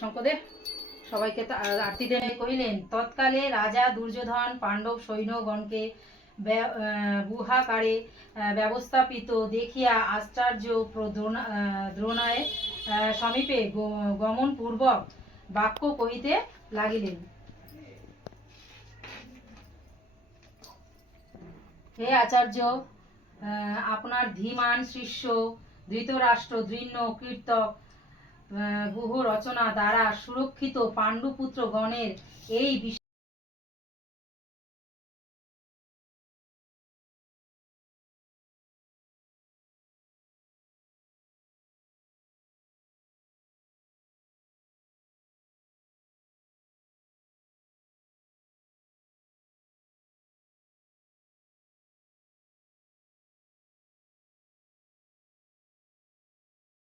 শঙ্কদেব সবাইকে আরতি দেবে কহিলেন, তৎকালে রাজা দুর্যোধন পাণ্ডব সৈন্যগণকে গুহাকারে ব্যবস্থাপিত দেখিয়া আশ্চর্য দ্রোণায় সমীপে গ- গমনপূর্বক বাক্য কহিতে লাগিলেন। হে আচার্য আপনার ধীমান শিষ্য ধৃতরাষ্ট্র দৃঢ় কীর্তক গুহ রচনা দ্বারা সুরক্ষিত পাণ্ডুপুত্র গণের এই